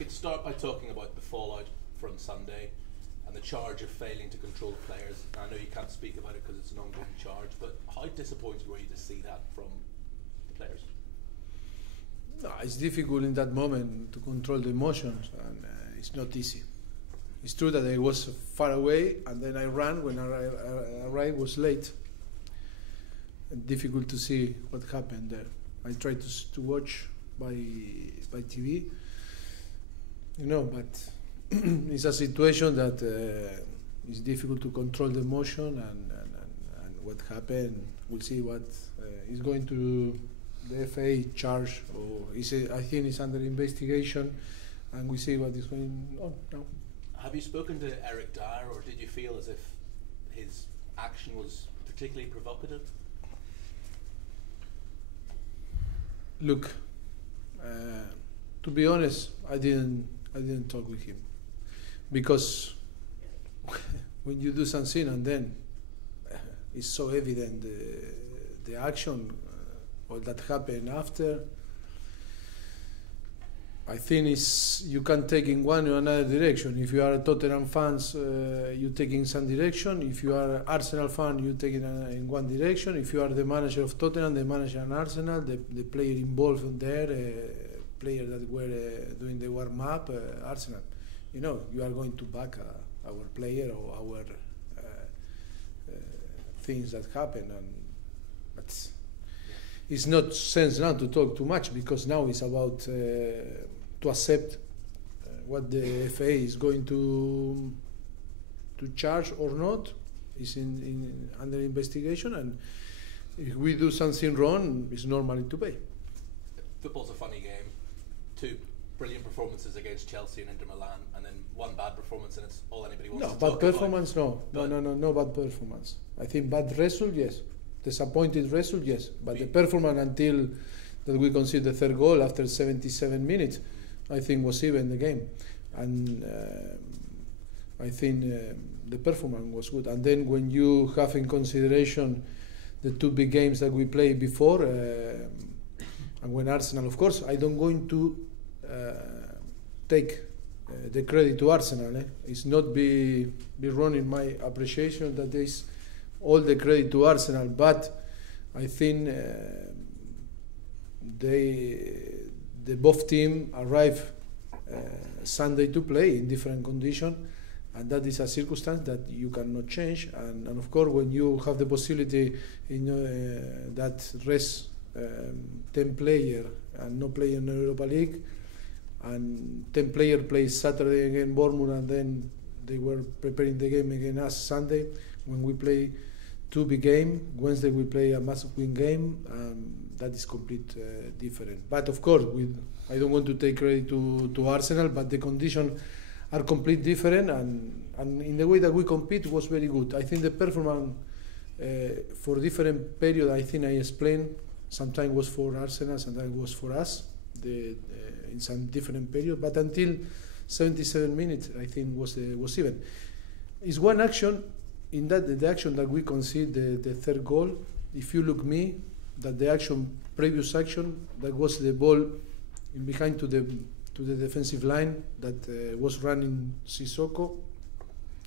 could start by talking about the fallout from Sunday and the charge of failing to control players. I know you can't speak about it because it's an ongoing charge, but how disappointed were you to see that from the players? No, it's difficult in that moment to control the emotions, and it's not easy. It's true that I was far away, and then I ran. When I arrived, was late. Difficult to see what happened there. I tried to watch by TV, but it's a situation that is difficult to control the emotion and what happened. We'll see what is going to the FA charge, or I think it's under investigation, and we see what is going on now. Have you spoken to Eric Dyer, or did you feel as if his action was particularly provocative? Look, to be honest, I didn't talk with him, because when you do something and then it's so evident the action or that happened after, I think you can take in one or another direction. If you are Tottenham fans, you take in some direction. If you are Arsenal fan, you take it in one direction. If you are the manager of Tottenham, the manager of Arsenal, the player involved in there, player that were doing the warm-up, Arsenal, you are going to back our player or our things that happen, and it's not sense now to talk too much, because now it's about to accept what the FA is going to charge or not. Is under investigation, and if we do something wrong, it's normally to pay. Football's a funny game. 2 brilliant performances against Chelsea and Inter Milan, and then 1 bad performance, and it's all anybody wants to talk about. No bad performance, no bad performance. I think bad result, yes. Disappointed result, yes. But the performance until that we conceded the 3rd goal after 77 minutes, I think was even the game, and I think the performance was good. And then when you have in consideration the 2 big games that we played before, and when Arsenal, of course, I don't going to take the credit to Arsenal. It's not be wrong in my appreciation that there is all the credit to Arsenal, but I think the both team arrived Sunday to play in different conditions, and that is a circumstance that you cannot change. And of course, when you have the possibility that rest 10 players and no play in the Europa League, and 10 players play Saturday against Bournemouth, and then they were preparing the game against us Sunday. When we play 2 big games, Wednesday we play a must-win game. That is complete different. But of course, I don't want to take credit to Arsenal, but the conditions are complete different, and in the way that we compete was very good. I think the performance for different periods, I think I explained, sometimes was for Arsenal, sometimes was for us, in some different periods, but until 77 minutes, I think was even. It's one action, in that the action that we conceded the 3rd goal. If you look me, that the previous action, that was the ball in behind to the defensive line that was running Sissoko,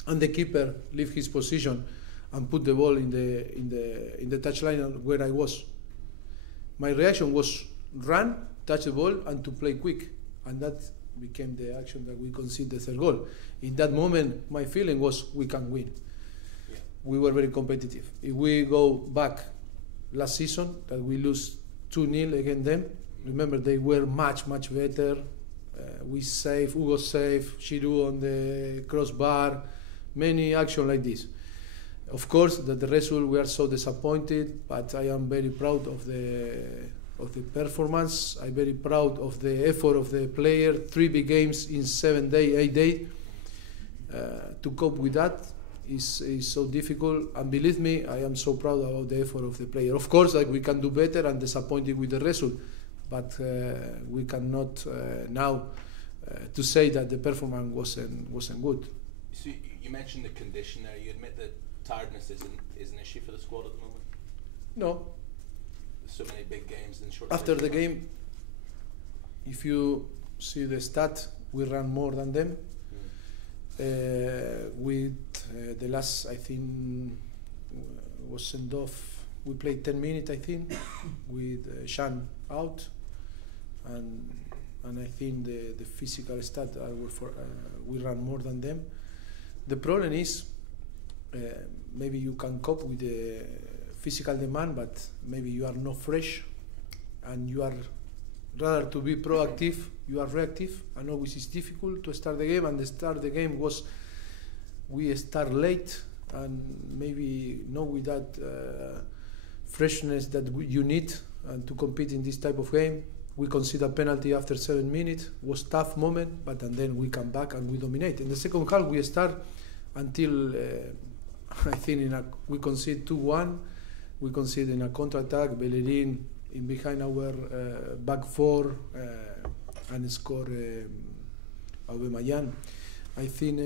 and the keeper leave his position and put the ball in the touchline where I was. My reaction was run, touch the ball, and to play quick, and that became the action that we conceded the 3rd goal. In that moment, my feeling was we can win. Yeah. We were very competitive. If we go back last season, that we lose 2-0 against them, remember they were much better. We saved, Hugo saved, Giroud on the crossbar, many actions like this. Of course, that the result, we are so disappointed, but I am very proud of the performance. I'm very proud of the effort of the player. 3 big games in 7 days, 8 days. To cope with that is so difficult, and believe me, I am so proud about the effort of the player. Of course, we can do better, and disappointed with the result, but we cannot now to say that the performance wasn't good. So you mentioned the condition there. You admit that tiredness is an issue for the squad at the moment? No. So many big games in short. After the game, if you see the stat, we ran more than them. With the last, I think, was sent off. We played 10 minutes, I think, with Shan out, and I think the physical stat we ran more than them. The problem is maybe you can cope with the physical demand, but maybe you are not fresh, and you are rather to be proactive. You are reactive, and always it's difficult to start the game. And the start the game was we start late, and maybe not with that freshness that you need and to compete in this type of game. We conceded a penalty after 7 minutes. It was a tough moment, but and then we come back and we dominate. In the second half, we start until I think we concede 2-1. We concede in a counter-attack. Bellerin in behind our back four and score Aubameyang. I think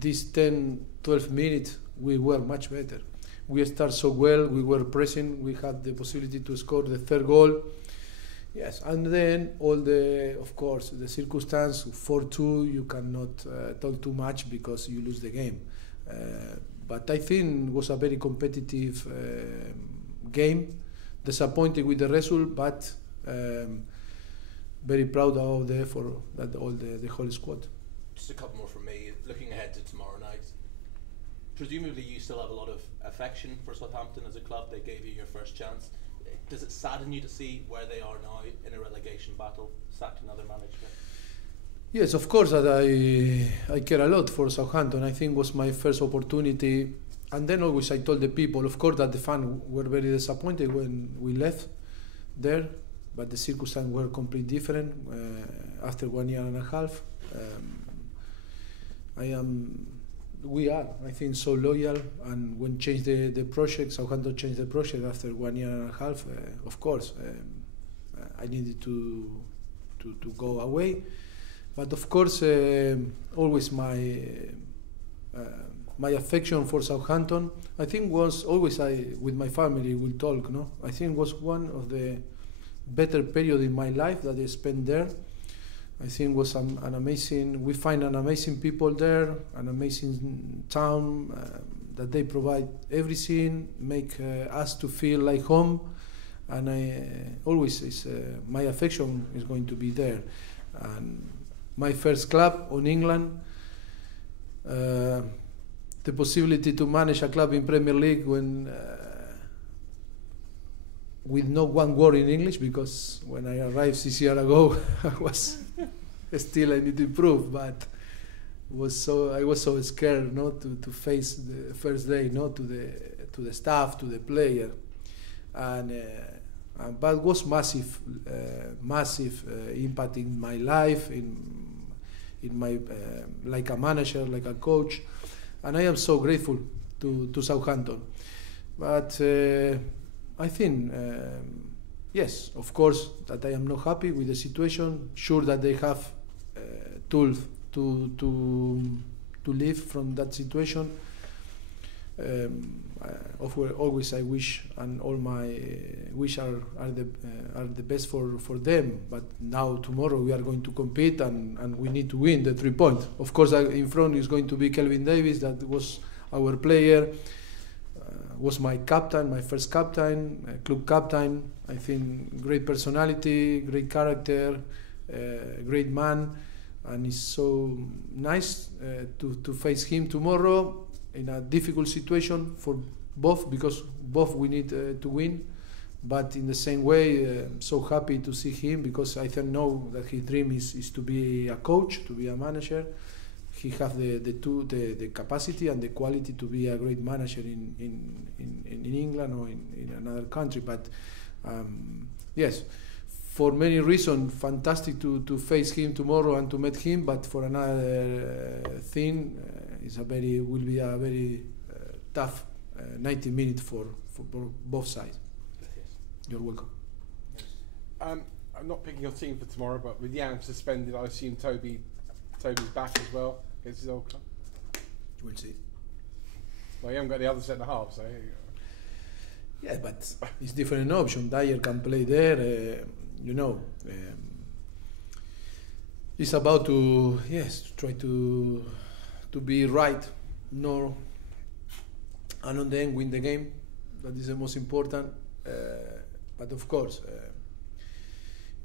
this 10-12 minutes we were much better. We start so well, we were pressing, we had the possibility to score the third goal. Yes, and then of course, the circumstance, 4-2, you cannot talk too much because you lose the game. But I think it was a very competitive game, disappointed with the result, but very proud of the effort that the whole squad. Just a couple more from me. Looking ahead to tomorrow night, presumably you still have a lot of affection for Southampton as a club. They gave you your first chance. Does it sadden you to see where they are now in a relegation battle, sacked another management? Yes, of course that I care a lot for Southampton. I think it was my first opportunity, and then always I told the people, of course, that the fans were very disappointed when we left there, but the circumstances were completely different after 1 year and a half. We are, I think, so loyal, and when changed the project, Southampton changed the project after 1 year and a half. Of course, I needed to go away, but of course, always my affection for Southampton, I think, was always with my family will talk. No, I think was one of the better period in my life that I spent there. I think it was an amazing. We find an amazing people there, an amazing town that they provide everything, make us to feel like home, and my affection is going to be there. And my first club on England, the possibility to manage a club in Premier League when with no one word in English, because when I arrived 6 years ago, I need to improve, but I was so scared not to face the first day, not to the staff, to the player, but it was massive impact in my life, in my like a manager, like a coach, and I am so grateful to Southampton. But I think, yes, of course, that I am not happy with the situation. Sure that they have tools to live from that situation. Always I wish, and all my wish are the best for them. But now tomorrow we are going to compete, and we need to win the 3 points. Of course, in front is going to be Kelvin Davis. That was our player. Was my captain, my first captain, club captain. I think great personality, great character, great man, and it's so nice to face him tomorrow in a difficult situation for both, because both we need to win. But in the same way, so happy to see him, because I know that his dream is to be a coach, to be a manager. He has the capacity and the quality to be a great manager in England or in another country. But yes, for many reasons, fantastic to face him tomorrow and to meet him. But for another thing, will be a very tough 90 minutes for both sides. Yes. You're welcome. Yes. I'm not picking your team for tomorrow, but with Jan suspended, I assume Toby's back as well against his old club. We'll see. Well, you haven't got the other centre half, so. Yeah, but it's different option. Dyer can play there, It's about to try to be right, no, and on the end win the game. That is the most important. But of course,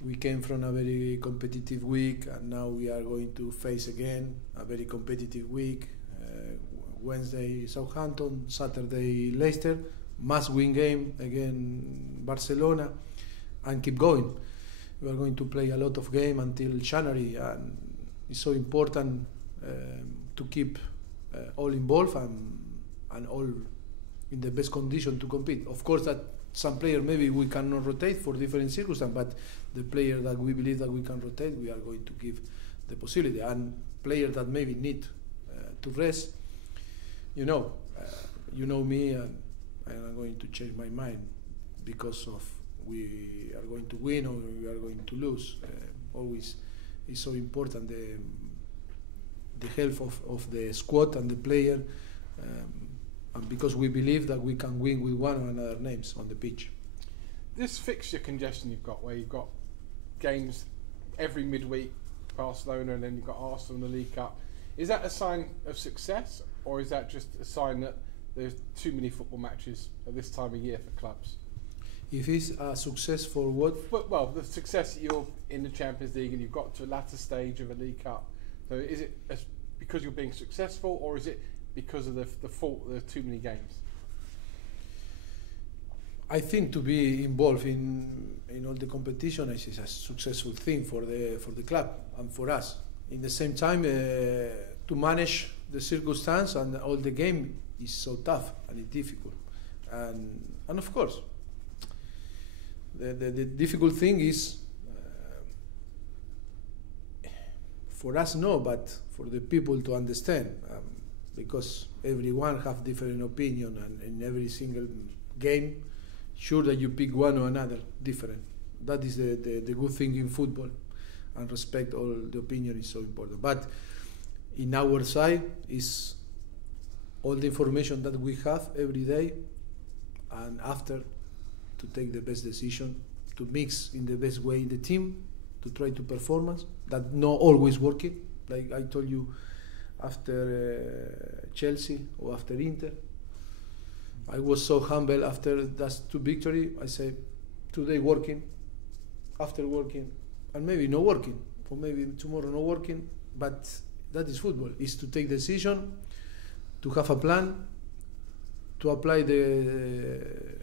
we came from a very competitive week, and now we are going to face again a very competitive week. Wednesday Southampton, Saturday Leicester, must-win game again Barcelona, and keep going. We are going to play a lot of game until January, and it's so important to keep all involved and all in the best condition to compete. Of course, that some player maybe we cannot rotate for different circumstances, but the player that we believe that we can rotate, we are going to give the possibility. And players that maybe need to rest, you know me, and I'm going to change my mind because of we are going to win or we are going to lose. Always is so important the health of the squad and the player, and because we believe that we can win with one or another names on the pitch. This fixture congestion you've got, where you've got games every midweek, Barcelona, and then you've got Arsenal in the League Cup, is that a sign of success, or is that just a sign that there's too many football matches at this time of year for clubs? If it's a success for what? But, well, the success that you're in the Champions League and you've got to a latter stage of a League Cup. So is it because you're being successful, or is it because of the fault there are too many games? I think to be involved in all the competition is a successful thing for the club and for us. In the same time, to manage the circumstance and all the game is so tough and it's difficult. And of course, the difficult thing is for us, no, but for the people to understand, because everyone have different opinion, and in every single game, sure that you pick one or another different. That is the good thing in football, and respect all the opinion is so important. But in our side is all the information that we have every day, and after to take the best decision, to mix in the best way in the team, to try to performance, that not always working. Like I told you, after Chelsea or after Inter, I was so humble after those two victory. I said, today working, after working, and maybe not working, or maybe tomorrow not working, but that is football, is to take decision, to have a plan, to apply the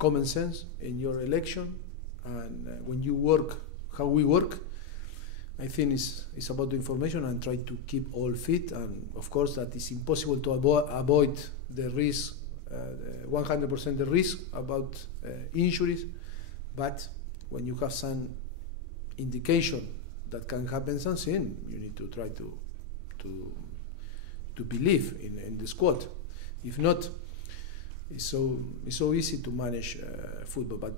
common sense in your election, and when you work, how we work, I think it's about the information and try to keep all fit, and of course that is impossible to avoid the risk, 100% the risk about injuries, but when you have some indication that can happen something, you need to try to believe in the squad. If not, it's so easy to manage football, but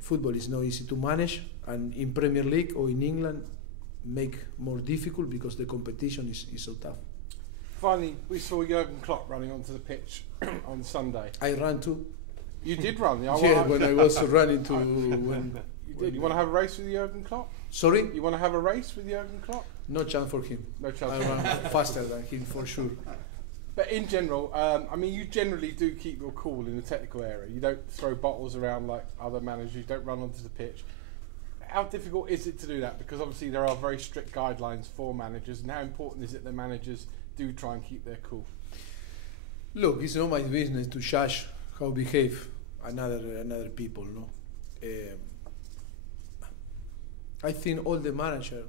football is not easy to manage, and in Premier League or in England make more difficult because the competition is so tough. Finally, we saw Jurgen Klopp running onto the pitch on Sunday. I ran too. You did run? Yeah, when I was running to... You did? You want to have a race with Jurgen Klopp? Sorry? You want to have a race with Jurgen Klopp? No chance for him. No chance. I run faster than him for sure. But in general, I mean, you generally do keep your cool in the technical area. You don't throw bottles around like other managers. You don't run onto the pitch. How difficult is it to do that? Because obviously there are very strict guidelines for managers, and how important is it that managers do try and keep their cool? Look, it's not my business to judge how behave another people, no. I think all the managers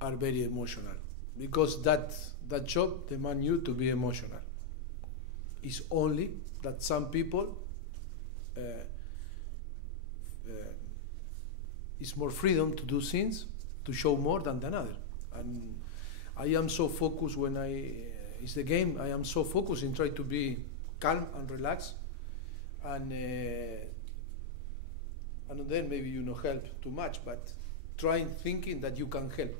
are very emotional because that job demands you to be emotional. It's only that some people it's more freedom to do things, to show more than another. And I am so focused when it's the game, I am so focused in trying to be calm and relaxed, and then maybe you not help too much, but thinking that you can help,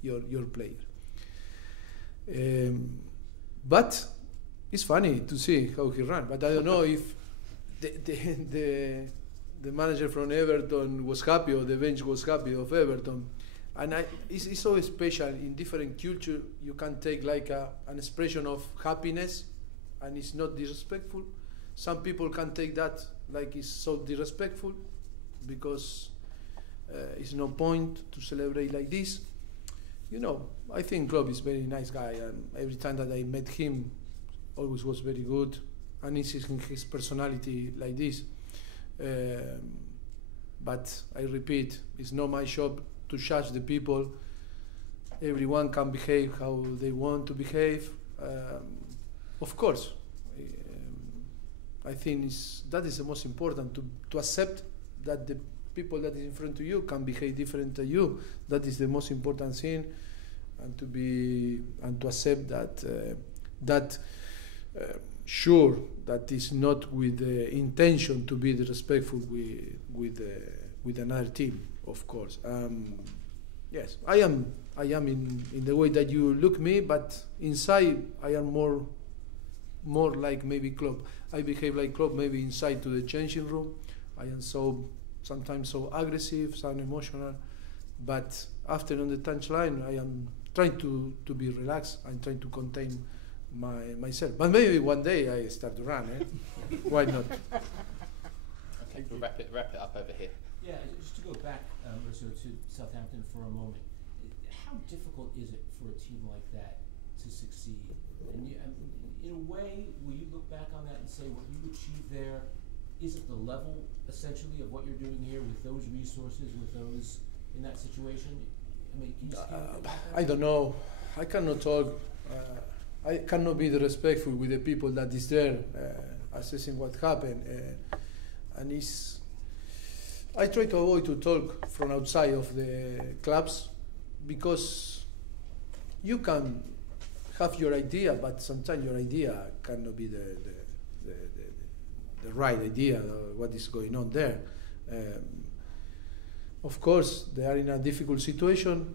your player. But it's funny to see how he ran, but I don't know if the manager from Everton was happy, or the bench was happy of Everton. And it's so special in different culture. You can take like an expression of happiness, and it's not disrespectful. Some people can take that like it's so disrespectful, because it's no point to celebrate like this. You know, I think Klopp is a very nice guy, and every time that I met him, always was very good, and it's his personality like this. But I repeat, it's not my job to judge the people. Everyone can behave how they want to behave. Of course, I think that is the most important, to accept that the people that is in front of you can behave different to you. That is the most important thing, and to accept that sure, that is not with the intention to be disrespectful with another team, of course. Yes, I am in the way that you look me, but inside I am more like maybe Klopp. I behave like Klopp maybe inside to the changing room. I am sometimes so aggressive, so emotional, but after on the touchline I am trying to be relaxed. I'm trying to contain myself. But maybe one day I start to run. Why not? Okay, we'll wrap it up over here. Yeah, just to go back, Mauricio, to Southampton for a moment. How difficult is it for a team like that to succeed? And in a way, will you look back on that and say what you achieved there, is it the level, essentially, of what you're doing here with those resources, with those in that situation? I mean, can you just I don't know. I cannot talk. I cannot be disrespectful with the people that is there assessing what happened. And I try to avoid to talk from outside of the clubs, because you can have your idea, but sometimes your idea cannot be the right idea, what is going on there. Of course, they are in a difficult situation.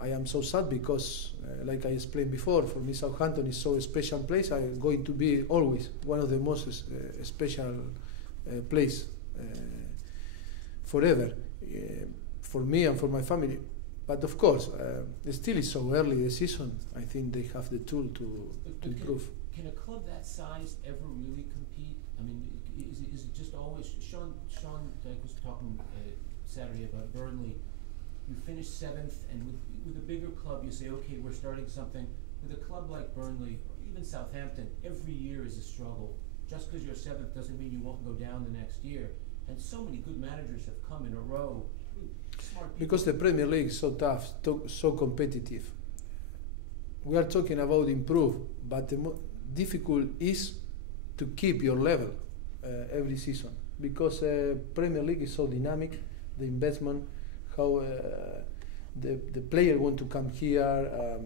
I am so sad because, like I explained before, for me Southampton is so special place. I'm going to be always one of the most special place forever, for me and for my family. But of course, still it's so early the season. I think they have the tool to improve. Can a club that size ever really compete? I mean, is it just always? Sean Dyke was talking Saturday about Burnley. You finish 7th, and with a bigger club, you say, okay, we're starting something. With a club like Burnley, or even Southampton, every year is a struggle. Just because you're 7th doesn't mean you won't go down the next year. And so many good managers have come in a row. Smart people. Because the Premier League is so tough, so competitive. We are talking about improve, but the difficult is to keep your level every season. Because Premier League is so dynamic, the investment, how the player want to come here,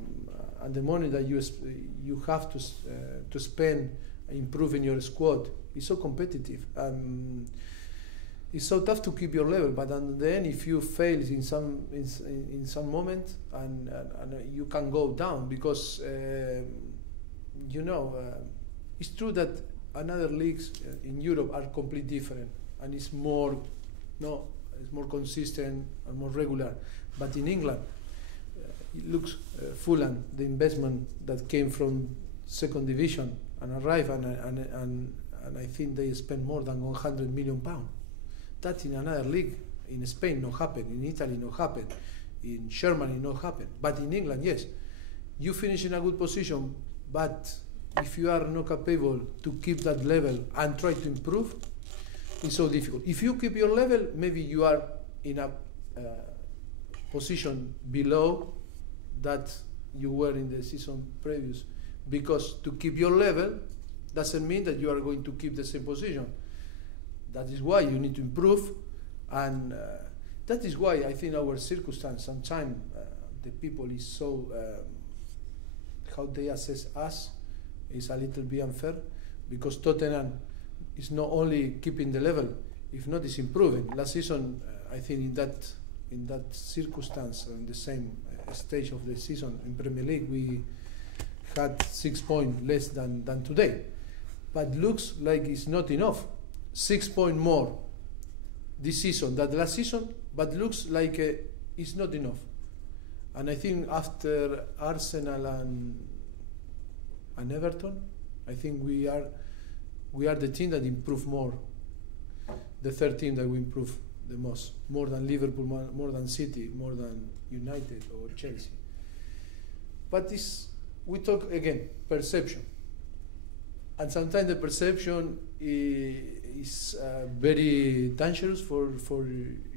and the money that you have to spend improving your squad is so competitive. It's so tough to keep your level, but at the end, if you fail in some moment, and you can go down, because it's true that another leagues in Europe are completely different, and it's more consistent and more regular. But in England, it looks Fulham, the investment that came from second division and arrived, and I think they spent more than £100 million. That in another league, in Spain, not happen. In Italy, not happen. In Germany, not happen. But in England, yes. You finish in a good position, but if you are not capable to keep that level and try to improve, it's so difficult. If you keep your level, maybe you are in a position below that you were in the season previous. Because to keep your level doesn't mean that you are going to keep the same position. That is why you need to improve, and that is why I think our circumstance sometimes the people is so how they assess us is a little bit unfair, because Tottenham is not only keeping the level, if not is improving. Last season, I think in that circumstance, in the same stage of the season in Premier League, we had 6 points less than today, but looks like it's not enough. 6 points more this season, that last season, but looks like it's not enough. And I think after Arsenal and Everton, I think we are the team that improved more. The third team that we improve the most, more than Liverpool, more than City, more than United or Chelsea. But we talk again perception, and sometimes the perception is very dangerous for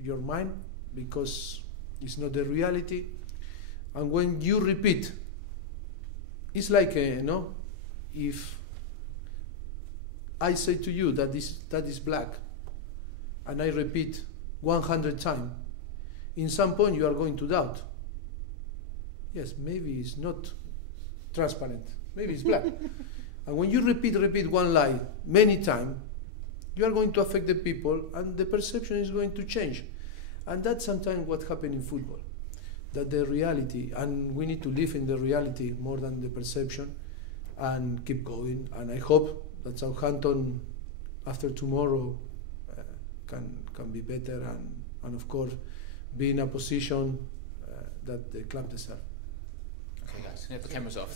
your mind because it's not the reality. And when you repeat, it's like if I say to you that is black, and I repeat 100 times, in some point you are going to doubt. Yes, maybe it's not transparent. Maybe it's black. And when you repeat one lie many times, you are going to affect the people, and the perception is going to change. And that's sometimes what happens in football. That the reality, and we need to live in the reality more than the perception, and keep going. And I hope that Southampton, after tomorrow, can be better, and of course, be in a position that the club deserves. Okay, guys, the camera's off.